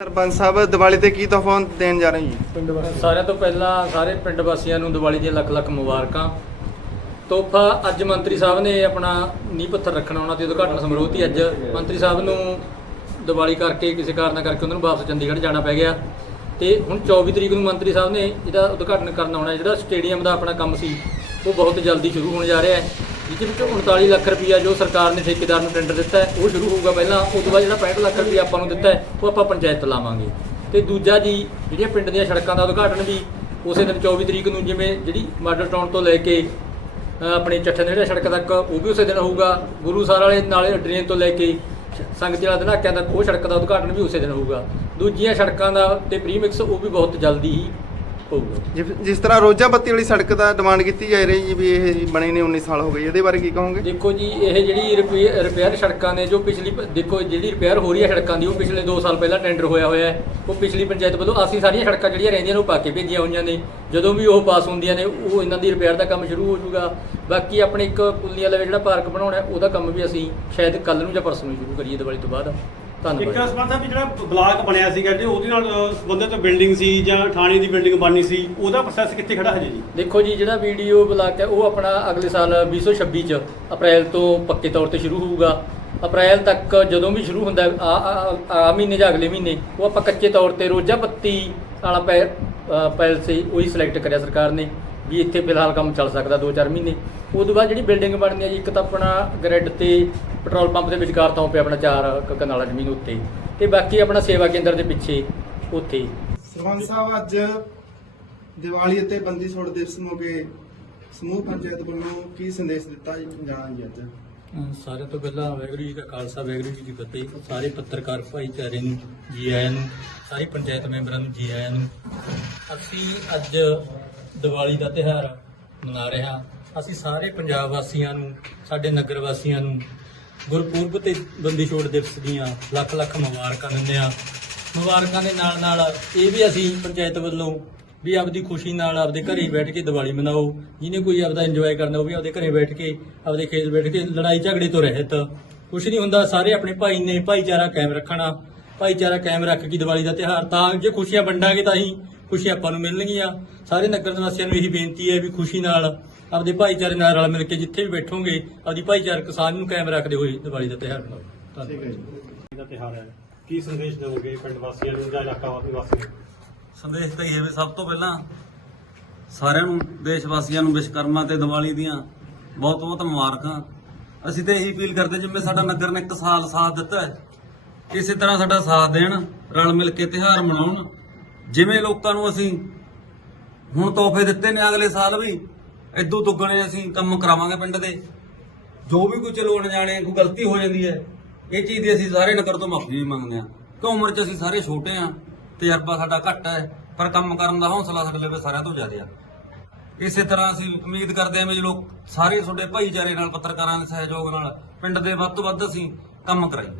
ਸਰਪੰਚ ਸਾਹਿਬ ਦੀਵਾਲੀ ਤੇ ਕੀ ਤੋਹਫਾ ਦੇਣ ਜਾ ਰਹੇ ਜੀ ਪਿੰਡ ਵਾਸਤੇ ਸਾਰਿਆਂ ਤੋਂ ਪਹਿਲਾਂ ਸਾਰੇ ਪਿੰਡ ਵਾਸੀਆਂ ਨੂੰ ਦੀਵਾਲੀ ਦੀਆਂ ਲੱਖ ਲੱਖ ਮੁਬਾਰਕਾਂ। ਤੋਹਫਾ ਅੱਜ ਮੰਤਰੀ ਸਾਹਿਬ ਨੇ ਆਪਣਾ ਨੀਂਹ ਪੱਥਰ ਰੱਖਣਾ ਉਹਨਾਂ ਦੀ ਉਦਘਾਟਨ ਸਮਾਰੋਹ ਸੀ ਅੱਜ। ਮੰਤਰੀ ਸਾਹਿਬ ਨੂੰ ਦੀਵਾਲੀ ਕਰਕੇ ਕਿਸੇ ਕਾਰਨ ਕਰਕੇ ਉਹਨਾਂ ਨੂੰ ਵਾਪਸ ਚੰਡੀਗੜ੍ਹ ਜਾਣਾ ਪੈ ਗਿਆ। ਤੇ ਹੁਣ 24 ਤਰੀਕ ਨੂੰ ਮੰਤਰੀ ਸਾਹਿਬ ਨੇ ਇਹਦਾ ਉਦਘਾਟਨ ਕਰਨ ਆਉਣਾ ਹੈ। ਜਿਹੜਾ ਸਟੇਡੀਅਮ ਦਾ ਆਪਣਾ ਕੰਮ ਸੀ ਉਹ ਬਹੁਤ ਜਲਦੀ ਸ਼ੁਰੂ ਹੋਣ ਜਾ ਰਿਹਾ ਹੈ। ਜਿਹਦੇ ਵਿੱਚੋਂ 39 ਲੱਖ ਰੁਪਈਆ ਜੋ ਸਰਕਾਰ ਨੇ ਠੇਕੇਦਾਰ ਨੂੰ ਟੈਂਡਰ ਦਿੱਤਾ ਹੈ ਉਹ ਸ਼ੁਰੂ ਹੋਊਗਾ ਪਹਿਲਾਂ ਉਸ ਤੋਂ ਬਾਅਦ ਜਿਹੜਾ 65 ਲੱਖ ਰੁਪਈਆ ਆਪਾਂ ਨੂੰ ਦਿੱਤਾ ਹੈ ਉਹ ਆਪਾਂ ਪੰਚਾਇਤ ਲਾਵਾਂਗੇ। ਤੇ ਦੂਜਾ ਜੀ ਜਿਹੜੀਆਂ ਪਿੰਡ ਦੀਆਂ ਸੜਕਾਂ ਦਾ ਉਦਘਾਟਨ ਵੀ ਉਸੇ ਦਿਨ 24 ਤਰੀਕ ਨੂੰ ਜਿਵੇਂ ਜਿਹੜੀ ਮਾਡਲ ਟਾਊਨ ਤੋਂ ਲੈ ਕੇ ਅ, ਆਪਣੇ ਚੱਠੇ ਨੇੜੇ ਸੜਕ ਤੱਕ ਉਹ ਵੀ ਉਸੇ ਦਿਨ ਹੋਊਗਾ। ਗੁਰੂ ਸਰ ਵਾਲੇ ਨਾਲੇ ਡਰੇਨ ਤੋਂ ਲੈ ਕੇ ਸੰਗਤ ਵਾਲਾ ਧਨਾਕਿਆਂ ਤੱਕ ਉਹ ਸੜਕ ਦਾ ਉਦਘਾਟਨ ਵੀ ਉਸੇ ਦਿਨ ਹੋਊਗਾ। ਦੂਜੀਆਂ ਸੜਕਾਂ ਦਾ ਤੇ ਪ੍ਰੀਮਿਕਸ ਉਹ ਵੀ ਬਹੁਤ ਜਲਦੀ ਹੀ ਹੋਊਗਾ ਜਿ- ਜਿਸ ਤਰ੍ਹਾਂ ਰੋਜਾ ਬੱਤੀ ਵਾਲੀ ਸੜਕ ਦਾ ਡਿਮਾਂਡ ਕੀਤੀ ਜਾ ਰਹੀ ਜੀ ਵੀ ਇਹ ਬਣੇ ਨੇ 19 ਸਾਲ ਹੋ ਗਏ ਇਹਦੇ ਬਾਰੇ ਕੀ ਕਹੋਗੇ? ਦੇਖੋ ਜੀ ਇਹ ਜਿਹੜੀ ਰਿਪੇ- ਰਿਪੇਅਰ ਸੜਕਾਂ ਨੇ ਜੋ ਪਿਛਲੀ ਪ- ਦੇਖੋ ਜਿਹੜੀ ਰਿਪੇਅਰ ਹੋ ਰਹੀ ਹੈ ਸੜਕਾਂ ਦੀ ਉਹ ਪਿਛਲੇ 2 ਸਾਲ ਪਹਿਲਾਂ ਟੈਂਡਰ ਹੋਇਆ ਹੋਇਆ ਹੈ। ਉਹ ਪਿਛਲੀ ਪੰਚਾਇਤ ਵੱਲੋਂ ਅਸੀਂ ਸਾਰੀਆਂ ਸੜਕਾਂ ਜਿਹੜੀਆਂ ਰਹਿੰਦੀਆਂ ਨੇ ਉਹ ਪਾ ਕੇ ਭੇਜੀਆਂ ਹੋਈਆਂ ਨੇ। ਜਦੋਂ ਵੀ ਉਹ ਪਾਸ ਹੁੰਦੀਆਂ ਨੇ ਉਹ ਇਹਨਾਂ ਦੀ ਰਿਪੇਅਰ ਦਾ ਕੰਮ ਸ਼ੁਰੂ ਹੋ ਜਾਊਗਾ। ਬਾਕੀ ਆਪਣੇ ਇੱਕ ਪੁੱਲੀਆਂ ਲਵੇ ਜਿਹੜਾ ਪਾਰਕ ਬਣਾਉਣਾ ਹੈ, ਉਹਦਾ ਕੰਮ ਵੀ ਅਸੀਂ ਸ਼ਾਇਦ ਕੱਲ ਨੂੰ ਜਾਂ ਪਰਸੋਂ ਨੂੰ ਸ਼ੁਰੂ ਕਰੀਏ ਦੀਵਾਲੀ ਤੋਂ ਬਾਅਦ। ਇੱਕ ਧੰਨਵਾਦ ਸਮਾਂ ਸਾਹਿਬ ਵੀ ਜਿਹੜਾ ਬਲਾਕ ਬਣਿਆ ਸੀਗਾ ਜੀ ਉਹਦੇ ਨਾਲ ਅਹ, ਸੰਬੰਧਿਤ ਬਿਲਡਿੰਗ ਸੀ ਜਾਂ ਥਾਣੇ ਦੀ ਬਿਲਡਿੰਗ ਬਣਨੀ ਸੀ ਉਹਦਾ ਪ੍ਰੋਸੈਸ ਕਿੱਥੇ ਖੜਾ ਹੈ ਜੀ? ਦੇਖੋ ਜੀ ਜਿਹੜਾ ਵੀਡੀਓ ਬਲਾਕ ਹੈ ਉਹ ਆਪਣਾ ਅਗਲੇ ਸਾਲ 2026 ਚ ਅਪ੍ਰੈਲ ਤੋਂ ਪੱਕੇ ਤੌਰ ਤੇ ਸ਼ੁਰੂ ਹੋਊਗਾ। ਅਪ੍ਰੈਲ ਤੱਕ ਜਦੋਂ ਵੀ ਸ਼ੁਰੂ ਹੁੰਦਾ ਆ ਮਹੀਨੇ ਜਾਂ ਅਗਲੇ ਮਹੀਨੇ ਉਹ ਆਪਾਂ ਕੱਚੇ ਤੌਰ ਤੇ ਰੋਜਾ ਬੱਤੀ ਵਾਲਾ ਪੈਲ ਸੇ ਉਹੀ ਸਿਲੈਕਟ ਕਰਿਆ ਸਰਕਾਰ ਨੇ ਵੀ ਇੱਥੇ ਫਿਲਹਾਲ ਕੰਮ ਚੱਲ ਸਕਦਾ 2-4 ਮਹੀਨੇ। ਉਸ ਤੋਂ ਬਾਅਦ ਜਿਹੜੀ ਬਿਲਡਿੰਗ ਬਣਨੀ ਹੈ ਜੀ ਇੱਕ ਤਾਂ ਆਪਣਾ ਗ੍ਰਿਡ ਤੇ ਪੈਟਰੋਲ ਪੰਪ ਦੇ ਵਿਚਕਾਰ ਤੋਂ ਪਿਆ ਆਪਣਾ ਚਾਰ ਕਨਾਲਾ ਜ਼ਮੀਨ ਉੱਤੇ। ਤੇ ਬਾਕੀ ਆਪਣਾ ਸੇਵਾ ਕੇਂਦਰ ਦੇ ਪਿੱਛੇ ਉੱਥੇ। ਸਰਪੰਚ ਸਾਹਿਬ ਅੱਜ ਦੀਵਾਲੀ ਅਤੇ ਬੰਦੀ ਛੋੜ ਦਿਵਸ ਮੌਕੇ ਸਮੂਹ ਪੰਚਾਇਤ ਵੱਲੋਂ ਕੀ ਸੰਦੇਸ਼ ਦਿੱਤਾ ਜਾਣਾ ਜੀ ਅੱਜ? ਸਾਰਿਆਂ ਤੋਂ ਪਹਿਲਾਂ ਵਾਹਿਗੁਰੂ ਜੀ ਦਾ ਖਾਲਸਾ ਵਾਹਿਗੁਰੂ ਜੀ ਦੀ ਫਤਿਹ। ਸਾਰੇ ਪੱਤਰਕਾਰ ਭਾਈਚਾਰੇ ਨੂੰ ਜੀ ਆਇਆਂ ਨੂੰ ਸਾਰੀ ਪੰਚਾਇਤ ਮੈਂਬਰਾਂ ਨੂੰ ਜੀ ਆਇਆਂ ਨੂੰ। ਅਸੀਂ ਅੱਜ ਦੀਵਾਲੀ ਦਾ ਤਿਉਹਾਰ ਮਨਾ ਰਹੇ ਹਾਂ। ਅਸੀਂ ਸਾਰੇ ਪੰਜਾਬ ਵਾਸੀਆਂ ਨੂੰ ਸਾਡੇ ਨਗਰ ਵਾਸੀਆਂ ਨੂੰ ਗੁਰਪੁਰਬ ਤੇ ਬੰਦੀ ਛੋੜ ਦਿਵਸ ਦੀਆਂ ਲੱਖ ਲੱਖ ਮੁਬਾਰਕਾਂ ਦਿੰਦੇ ਹਾਂ। ਮੁਬਾਰਕਾਂ ਦੇ ਨਾਲ ਨਾਲ ਇਹ ਵੀ ਅਸੀਂ ਪੰਚਾਇਤ ਵੱਲੋਂ ਵੀ ਆਪਦੀ ਖੁਸ਼ੀ ਨਾਲ ਆਪਦੇ ਘਰੇ ਬੈਠ ਕੇ ਦੀਵਾਲੀ ਮਨਾਓ। ਜਿਹਨੇ ਕੋਈ ਆਪਦਾ ਇੰਜੋਏ ਕਰਨਾ ਉਹ ਵੀ ਆਪਦੇ ਘਰੇ ਬੈਠ ਕੇ, ਆਪਦੇ ਖੇਤ ਬੈਠ ਕੇ ਲੜਾਈ ਝਗੜੇ ਤੋਂ ਰਹਿਤ। ਕੁਛ ਨਹੀਂ ਹੁੰਦਾ, ਸਾਰੇ ਆਪਣੇ ਭਾਈ ਨੇ ਭਾਈਚਾਰਾ ਕਾਇਮ ਰੱਖਣਾ। ਭਾਈਚਾਰਾ ਕਾਇਮ ਰੱਖ ਕੇ ਦੀਵਾਲੀ ਦਾ ਤਿਉਹਾਰ ਤਾਂ ਜੇ ਖੁਸ਼ੀਆਂ ਵੰਡਾਂਗੇ ਤਾਂ ਹੀ ਖੁਸ਼ੀਆਂ ਆਪਾਂ ਨੂੰ ਮਿਲਣਗੀਆਂ। ਸਾਰੇ ਨਗਰ ਨਿਵਾਸੀਆਂ ਨੂੰ ਇਹੀ ਬੇਨਤੀ ਹੈ ਵੀ ਖੁਸ਼ੀ ਨਾਲ ਆਪਦੇ ਭਾਈਚਾਰੇ ਨਾਲ ਰਲ ਮਿਲ ਕੇ ਜਿੱਥੇ ਵੀ ਬੈਠੋਗੇ ਆਪਦੀ ਭਾਈਚਾਰਕ ਸਾਂਝ ਨੂੰ ਕਾਇਮ ਰੱਖਦੇ ਹੋਏ ਦੀਵਾਲੀ ਦਾ ਤਿਉਹਾਰ ਮਨਾਓ। ਧੰਨਵਾਦ। ਹੈ ਜੀ। ਦਾ ਤਿਹਾਰ ਹੈ। ਕੀ ਸੰਦੇਸ਼ ਦੇਵੋਗੇ ਪਿੰਡ ਵਾਸੀਆਂ ਨੂੰ ਜਾਂ ਇਲਾਕਾ ਵਾਸੀਆਂ ਨੂੰ? ਸੰਦੇਸ਼ ਤਾਂ ਇਹ ਹੈ ਵੀ ਸਭ ਤੋਂ ਪਹਿਲਾਂ ਸਾਰਿਆਂ ਨੂੰ ਦੇਸ਼ ਵਾਸੀਆਂ ਨੂੰ ਵਿਸ਼ਕਰਮਾ ਤੇ ਦੀਵਾਲੀ ਦੀਆਂ ਬਹੁਤ ਬਹੁਤ ਮੁਬਾਰਕਾਂ। ਅਸੀਂ ਤੇ ਇਹੀ ਅਪੀਲ ਕਰਦੇ ਜਿਵੇਂ ਸਾਡਾ ਨਗਰ ਨੇ ਇੱਕ ਸਾਲ ਸਾਥ ਦਿੱਤਾ ਹੈ ਇਸੇ ਤਰ੍ਹਾਂ ਸਾਡਾ ਸਾਥ ਦੇਣ ਰਲ ਮਿਲ ਕੇ ਤਿਉਹਾਰ ਮਨਾਉਣ। ਜਿਵੇਂ ਲੋਕਾਂ ਨੂੰ ਅਸੀਂ ਹੁਣ ਤੋਹਫੇ ਦਿੱਤੇ ਨੇ ਅਗਲੇ ਸਾਲ ਵੀ ਇਦੋਂ ਦੁੱਗਣੇ ਅਸੀਂ ਕੰਮ ਕਰਾਵਾਂਗੇ ਪਿੰਡ ਦੇ। ਜੋ ਵੀ ਕੋਈ ਚਲੋ ਅਣਜਾਣੇ, ਕੋਈ ਗਲਤੀ ਹੋ ਜਾਂਦੀ ਹੈ, ਇਹ ਚੀਜ਼ ਦੀ ਅਸੀਂ ਸਾਰੇ ਨਗਰ ਤੋਂ ਮਾਫੀ ਵੀ ਮੰਗਦੇ ਹਾਂ। ਕਿਉਂ ਉਮਰ 'ਚ ਅਸੀਂ ਸਾਰੇ ਛੋਟੇ ਹਾਂ, ਤਜਰਬਾ ਸਾਡਾ ਘੱਟ ਹੈ, ਪਰ ਕੰਮ ਕਰਨ ਦਾ ਹੌਸਲਾ ਸਾਡੇ ਲਈ ਸਾਰਿਆਂ ਤੋਂ ਜ਼ਿਆਦਾ ਆ। ਇਸੇ ਤਰ੍ਹਾਂ ਅਸੀਂ ਉਮੀਦ ਕਰਦੇ ਹਾਂ ਵੀ ਲੋਕ ਸਾਰੇ ਤੁਹਾਡੇ ਭਾਈਚਾਰੇ ਨਾਲ, ਪੱਤਰਕਾਰਾਂ ਦੇ ਸਹਿਯੋਗ ਨਾਲ, ਪਿੰਡ ਦੇ ਵੱਧ ਤੋਂ ਵੱਧ ਅਸੀਂ ਕੰਮ ਕਰਾਈਏ।